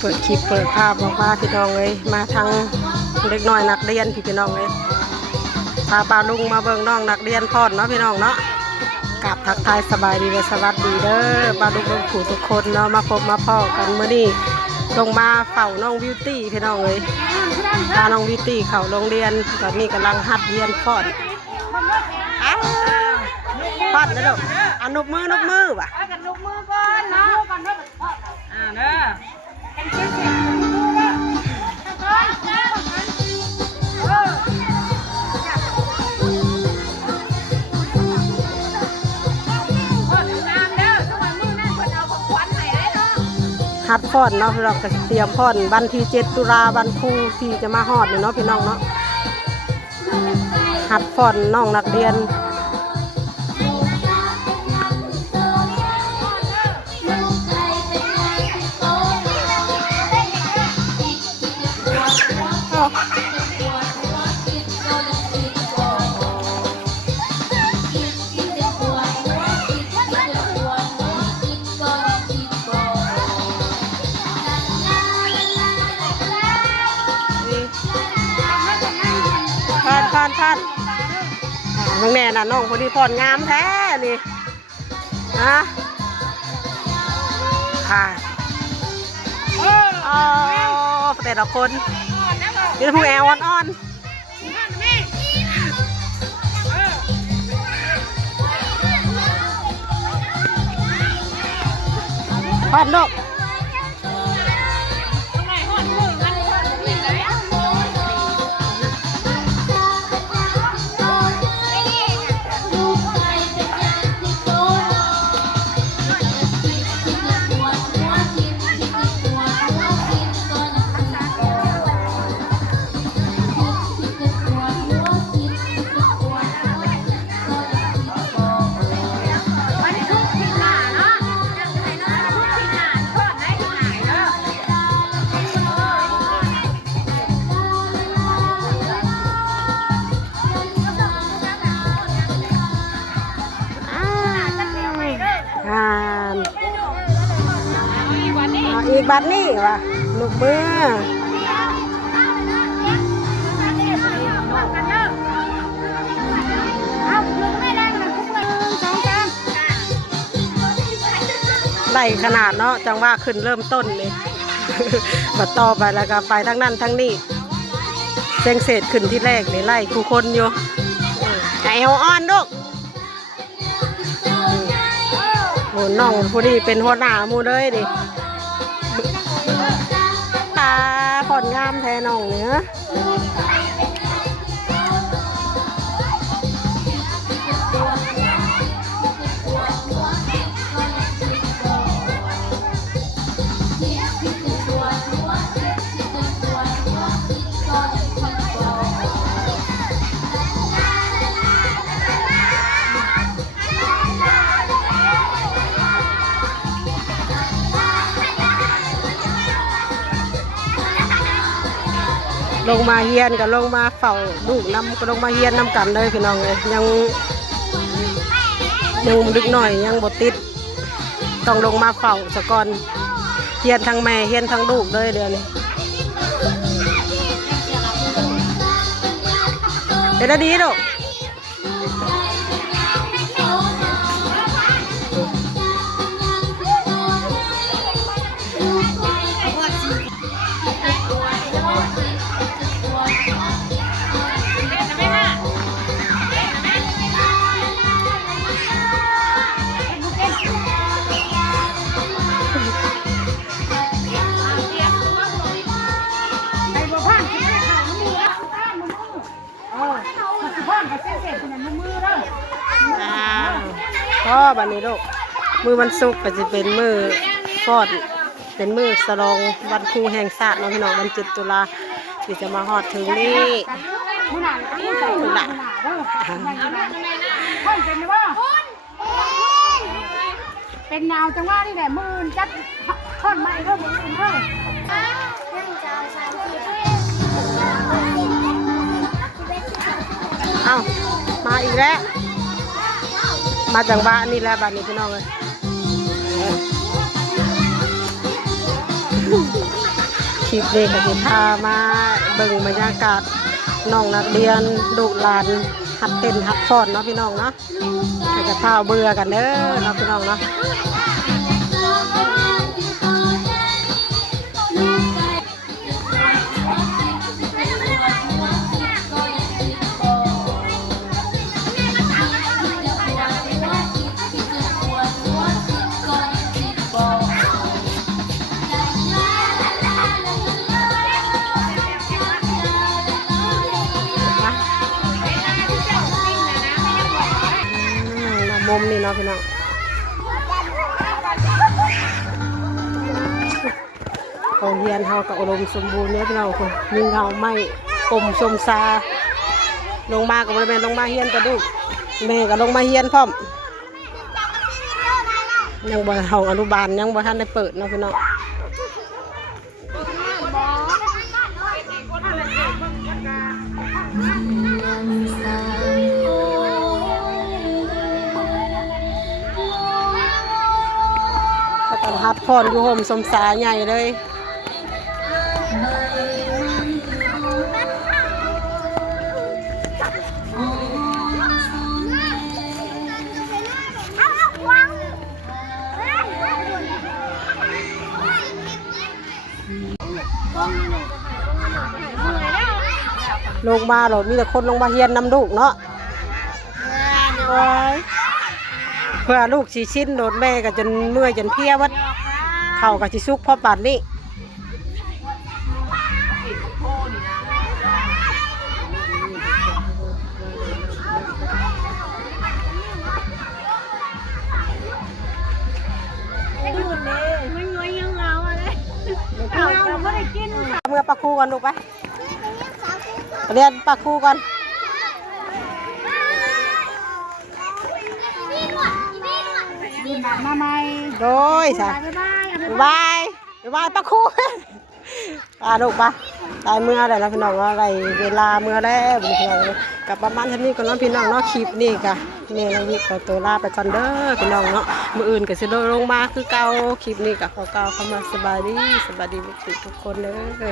เปิดคลิปเปิดภาพบอกว่าพี่น้องเลยมาทางเด็กน้อยนักเรียนพี่น้องเลยพาปาลุงมาเบิ่งน้องนักเรียนพอดเนาะพี่น้องเนาะกับทักทายสบายดีและสวัสดีเด้อปาลุงเบิ่งผู้ทุกคนเนาะมาพบมาพ่อกันเมื่อนี้ลงมาเฝ้าน้องบิวตี้พี่น้องเลยพาน้องบิวตี้เข้าโรงเรียนตอนนี้กำลังหัดเรียนพอดพอดนะลูกเอานกมืว่ะกันลูกมือก่อนเนาะก่อนเด้อเด้อเป็นเสียงก่อนหัดพ่อนเนาะเราจะเตรียมพ่อนวันที่7 ตุลาวันครูที่จะมาฮอดเนาะพี่น้องเนาะหัดพ่อนน้องนักเรียนท่านน้องแน่น่ะน้องคนนี้พรงามแท้นี่นะค่ะอ๋อแต่ละคนมีผู้แอลอ่อนพอนลูกอีกบัดนี้ว่ะลูกมือได้ขนาดเนาะจังว่าขึ้นเริ่มต้นเลยบัดต่อไปแล้วก็ไปทั้งนั้นทั้งนี้เซ็งเศษขึ้นที่แรกเลยไล่คู่คนอยู่ไก่อ่อนลูกโอ้น้องผู้นี้เป็นหัวหน้ามูเลยดิตาผลงามแทนน้องเนื้อลงมาเฮียนกับลงมาเฝ้าลูกน้ำก็ลงมาเฮียนน้ำกันเลยพี่น้องเลยยังดึกหน่อยยังบดติดต้องลงมาเฝ้าสะก่อนเฮียนทั้งแม่เฮียนทั้งลูกเลยเดี๋ยวนี้เดี๋ยวดีลูกก็บันนี้ลูกมือวันศุกร์ก็จะเป็นมือฟอดเป็นมือสลองวันครูแห่งชาติเนาะพี่น้องวัน7 ตุลาที่จะมาฮอดถึงนี่เป็นแนวจังว่านี่แหละมือจัดท่อนไม้เริ่มมือเริ่ม เอ้ามาอีกแล้วมาจากบ้านนี่แหละบ้านนี้พี่น้องเลย คลิปนี้ก็สิพามาเบิ่งบรรยากาศน้องนักเรียนลูกหลานหัดเต้นหัดฟ้อนเนาะพี่น้องเนาะให้จะพาเบื่อกันเด้อเนาะพี่น้องเนาะมุมนี่เนาะพี่น้องโรงเรียนเฮากับอุดมสมบูรณ์เนี่ยพี่น้องคนมีเฮาไม่กลมสมซาลงมากับบริเวณลงมาเฮียนกระดูกแม่ก็ลงมาเฮียนพร้อมยังบ่ห้องอนุบาลยังบ่ทันได้เปิดเนาะพี่น้องฮัดพรอยู่ห่มสมสาใหญ่เลยลงมาหรอมีแต่คนลงมาเฮียนนำลูกเนาะเพื่อลูกสีชิ้นโดดแม่ก็จนเมื่อยจนเพี้ยวัดเข่ากับชิซุกพ่อปัดนี่เมื่อปลาคูก่อนลูกไปเรียนปลาคูก่อนมาใหม่ โดยใช่บายบายปลาคูลูกปะตายเมื่อไรแล้วพี่น้องอะไรเวลาเมื่อแล้วพี่น้องกับประมาณเท่านี้ก็น้องพี่น้องเนาะคลิปนี่กะนี่เราวิขอตัวลาไปก่อนเด้อพี่น้องเนาะมืออื่นก็จะลงมาคือเก่าคลิปนี้กับเขาเก่าเข้ามาสบายดีทุกคนเด้อ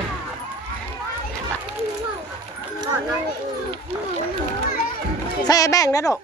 ใส่แบ่งได้หรอ